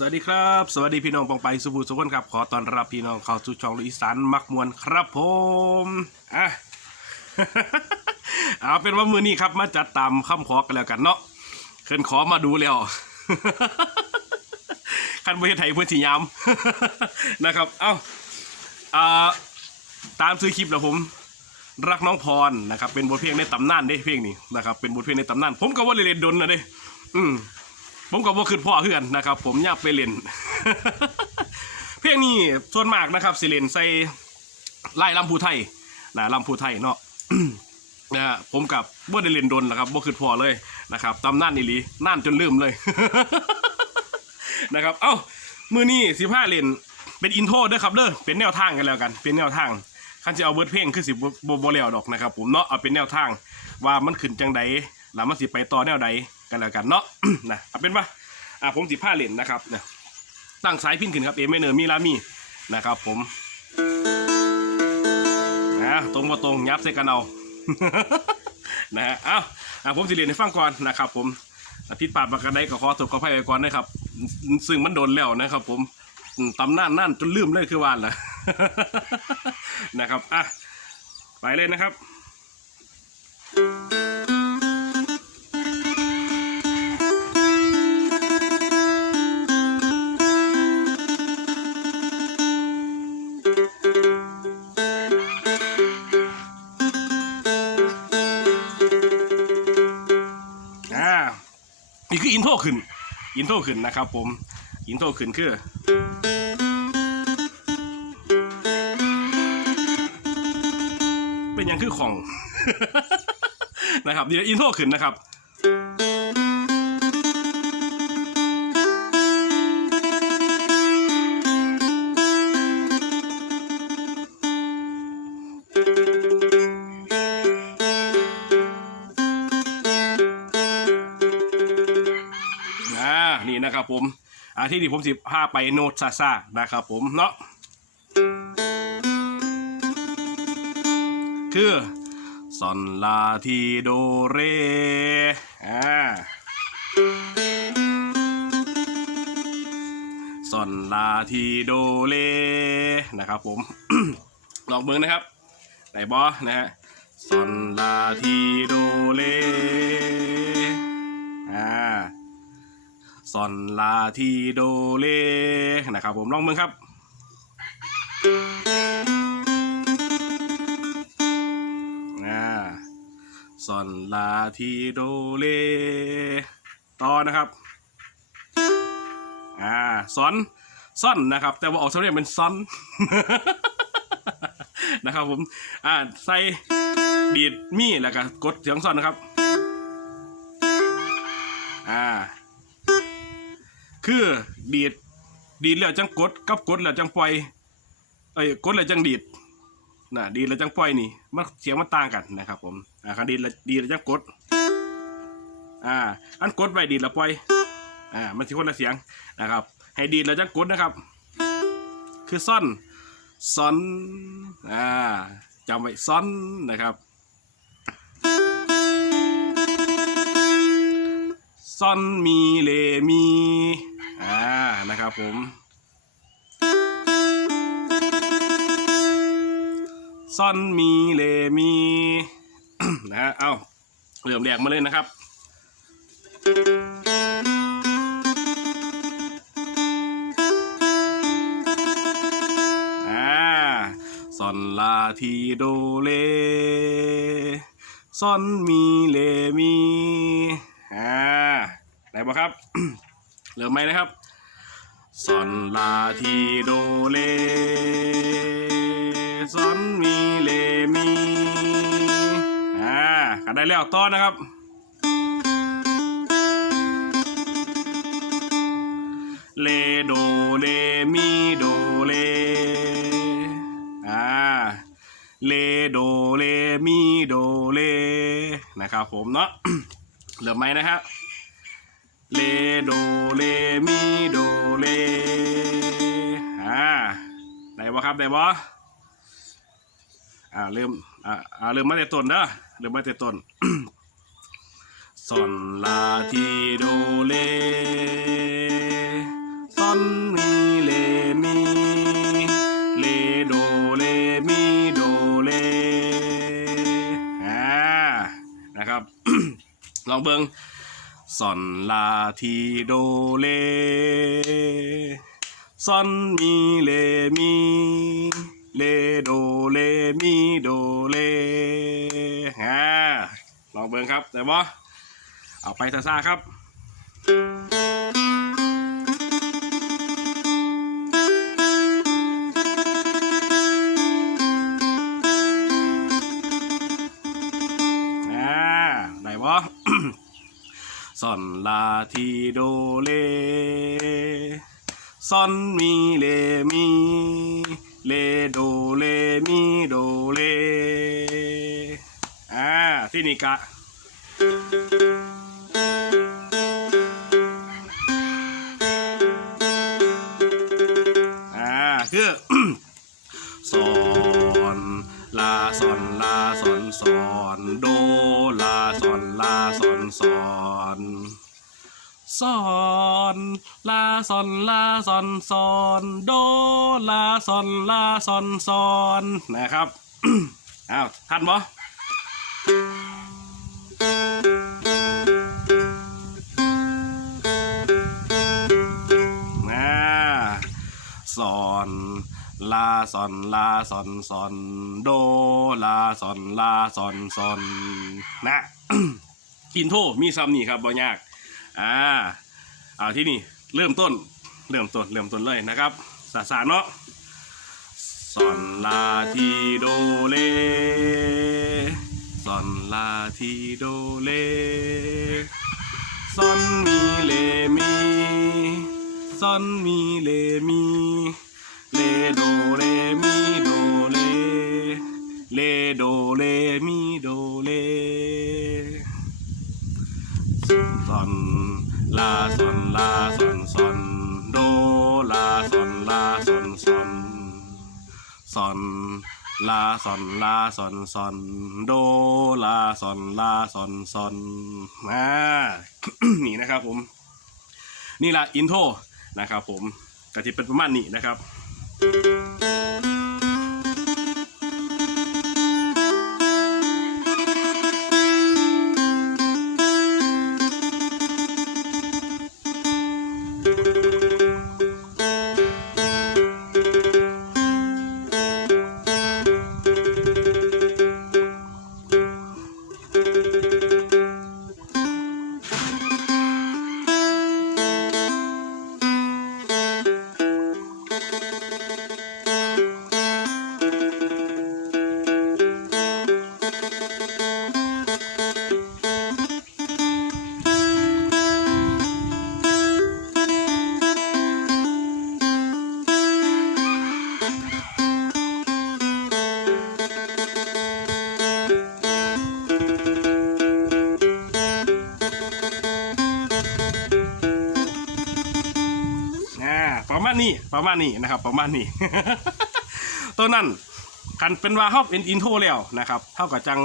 สวัสดีครับ สวัสดีพี่น้องปองไปสุบูสุขนครับ ขอต้อนรับพี่น้องเข้าสู่ช่องลูกอีสานมักมวนครับผมอะ เอาเป็นว่ามือนี้ครับ มาจัดตามคำขอกันแล้วกันเนาะเคินขอมาดูแล้วคันประเทศไทยเพื่อนสียามนะครับ เอ้าอ่าตามซื้อคลิปแล้วผม รักน้องพรนะครับ เป็นบทเพลงในตำนานเด้เพลงนี้นะครับเป็นบทเพลงในตำนาน ผมก็ว่าเล่นดนนะเด้อืม ผมก็บ่คือพ่อเพื่อนนะครับ ผมอยากไปเล่น เพลงนี้ส่วนมากนะครับสิเล่นใส่ไล่ลำพูไทยนะลำพูไทยเนาะนะฮะผมกับบ่ได้เล่นดนนะครับบ่คือพ่อเลยนะครับตำนานอีหลีน่านจนลืมเลยนะครับ เอ้ามือนี้สิบห้าเล่นเป็นอินโทรเด้อครับเด้อเป็นแนวทางกันแล้วกัน เป็นแนวทางคันจะเอาเบิร์ดเพลงคือสิบ่บ่บ่แล้วดอกนะครับ ผมเนาะเอาเป็นแนวทางว่ามันขึ้นจังใดแล้วมันสิไปต่อแนวใด กันแล้วกันเนาะนะเอาเป็นว่าอ่าผมสิบห้าเล่นนะครับเนี่ยตั้งสายพินขึ้นครับเอเมเนอร์มีลามีนะครับ ผมนะตรงมาตรงยับใส่กันเอานะฮะเอาอะผมสิเรียนให้ฟังก่อนนะครับผมอาทิตย์ปาดปากกันไดก็ขอตบกับไพ่ไปก่อนนะครับ ซึ่งมันโดนแล้วนะครับผมอืมตำนานนั่นจนลืมเลยคือวานละนะครับอะไปเลยนะครับ โทรขึ้นนะครับ ผมอินโทรขึ้นคือเป็นยังคือของนะครับเดี๋ยวอินโทรขึ้นนะครับ ผมอ่าที่นี่ผมสิพาไปโนดซาซานะครับผมเนาะคือซอนลาทีโดเรอ่าซอนลาทีโดเลนะครับผม ลองเบิ้งนะครับ ไหนบอนะฮะซอนลาทีโดเลอ่า ซอนลาทีโดเลนะครับผมลองมึงครับอ่าซอนลาทีโดเลต่อนะครับอ่าซอนซ่อนนะครับ แต่ว่าออกสำเนียงเป็นซอนนะครับผมอ่าใส่ดีดมีแล้วก็กดเสียงซ่อนนะครับ อ่า คือดีดดีดแล้วจังกดกับกดแล้วจังปล่อยเอ้ยกดแล้วจังดีดนะดีดแล้วจังปล่อยนี่มันเสียงมันต่างกันนะครับผมอ่าคันดีดแล้วดีดแล้วจังกดอ่าอันกดไว้ดีดแล้วปล่อยอ่ามันสิคนละเสียงนะครับ ให้ดีดแล้วจังกดนะครับ คือซ่อนซ่อนอ่าจำไว้ซ่อนนะครับซอนมีเลมี อ่านะครับผมซอนมีเลมีนะฮะเอาเริ่มแรกมาเลยนะครับอ่าซอนลาทีโดเลซอนมีเลมีอ่าได้ปะครับ เริ่มไหมนะครับซอนลาทีโดเลซอนมีเลมีอ่ากันได้แล้วต่อนะครับเลโดเลมีโดเลอ่าเลโดเลมีโดเลนะครับผมเนาะเริ่มไหมนะครับ เลโดเลมีโดเลอ่าได้บ่ครับได้บ่อ่าเริ่มอ่าเริ่มมาแต่ต้นเด้อเริ่มมาแต่ต้นซอนลาทีโดเลซอนมีเลมีเลโดเลมีโดเลอ่านะครับ ลองเบิ่ง ซอนลาทีโดเลซอนมีเลมีเลโดเลมีโดเลฮ่าลองเบิงครับแต่บ่เอาไปซาๆครับอ่าไหนวะ ซอนลาทีโดเลซอนมีเลมีเลโดเลมีโดเลอ่าที่นี่กะอ่าคือสอนลาสอนลาสอนสอนโด สอนลาสอนลาสอนสอนโดลาสอนลาสอนสอนนะครับอ้าวทันบ่อ่าสอนลาสอนลาสอนสอนโดลาสอนลาสอนสอนนะอินโทรมีซ้ำนี่ครับบ่ยาก อ่าเอาที่นี่เริ่มต้นเริ่มต้นเริ่มต้นเลยนะครับสาสาเนาะสอนลาทีโดเลสอนลาทีโดเลซอนมีเลมีซอนมีเลมีเลโด ลาซอนลาซอนซอนโดลาซอนลาซอนซอนอ่านี่นะครับผม นี่ละอินโทรนะครับผมก็ที่เป็นประมาณนี้นะครับ ประมาณนี้ประมาณนี้นะครับ ประมาณนี้ ตัวนั้นคันเป็นว่าเฮาเป็นอินโทรแล้วนะครับเท่ากับจัง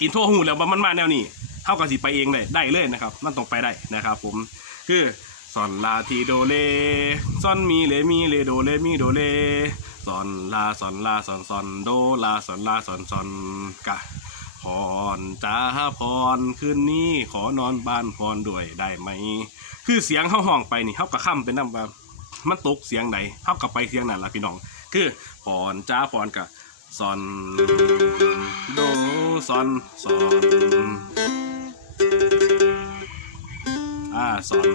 อินโทรหูแล้วว่ามันมาแนวนี้เท่ากับสิไปเองเลยได้เลยนะครับ มันต้องไปได้นะครับ ผมคือซอนลาทีโดเลซอนมีเลมีเลโดเลมีโดเลซอนลาซอนลาซอนซอนโดลาซอนลาซอนซอนกะพรจ้าพรคืนนี้ขอนอนบ้านพรด้วยได้ไหม คือเสียงเข้าห้องไปนี่เขากระค่ำเป็นน้ำว่า มันตกเสียงไหนเขากับไปเสียงนั้นละพี่น้อง คือพรจ้าพรกับซอนโดซอนซอนอ่าซอน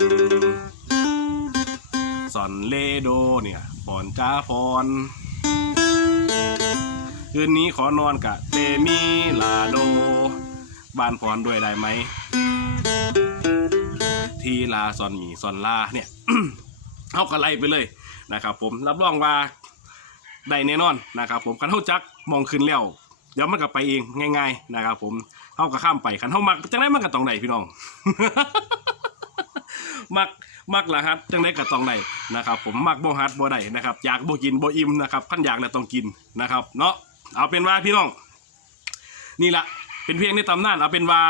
ซอนเลโดเนี่ยพรจ้าพรคืนนี้ขอนอนกับเตมีลาโด บ้านพรด้วยได้ไหม ทีลาซอนหมีซอนลาเนี่ย เอากระไลไปเลยนะครับ ผมรับรองว่าได้แน่นอนนะครับ ผมคันเท่าจักมองขึ้นแล้วเดี๋ยวมันก็ไปเองง่าย ๆนะครับ ผมเท่าก็ข้ามไปคันเท่ามักจังได้มันก็ต้องได้พี่น้องมักมักละฮัดจังได้ก็ต้องได้นะครับ ผมมักบ่ฮัดบ่ได้นะครับอยากบ่กินบ่อิ่มนะครับขั้นอยากแล้วต้องกินนะครับ เนาะเอาเป็นว่าพี่น้อง นี่ละเป็นเพียงในตำนานเอาเป็นว่า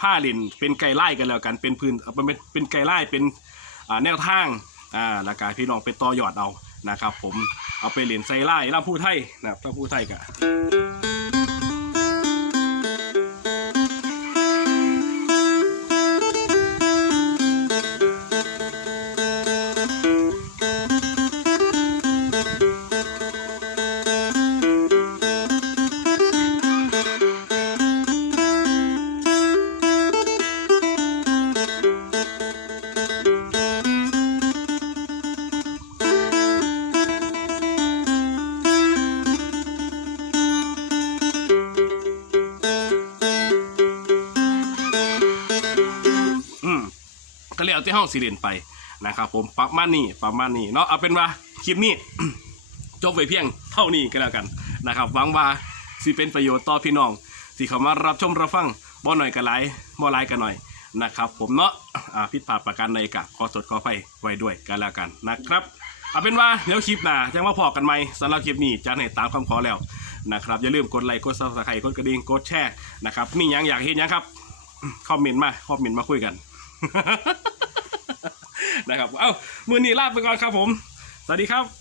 ผ้าลินเป็นไก่ไล่กันแล้วกันเป็นพื้นเอาเป็นเป็นไก่ไล่เป็นแนวทาง อ่าแล้วก็พี่น้องไปต่อยอดเอานะครับ ผมเอาไปเหรียญไซไล่ล่าผู้ไทยนะครับล่าผู้ไทยกะาสิเรียนไปนะครับผมประมาณนี้ประมาณนี้เนาะเอาเป็นว่าคลิปนี้ จบไปเพียงเท่านี้ก็แล้วกันนะครับหวังว่าสิเป็นประโยชน์ต่อพี่น้องที่เข้ามารับชมรับฟังบ่หน่อยก็หลายบ่หลายก็หน่อยนะครับ ผมเนาะอ่าผิดพลาประการใดกะขอสดขอไฟไว้ด้วยกันแล้วกันนะครับเอาเป็นว่าเดี๋ยวคลิปหน้าจะมาพอกันไหมสำหรับคลิปนี้จะให้ตามคำขอแล้วนะครับอย่าลืมกดไลค์กดซับสไครต์กดกระดิ่งกดแชร์นะครับมีหยังอยากเห็นยังครับคอมเมนต์มาคอมเมนต์มาคุยกัน นะครับ เอ้ามือนี้ลาไปก่อนครับผม สวัสดีครับ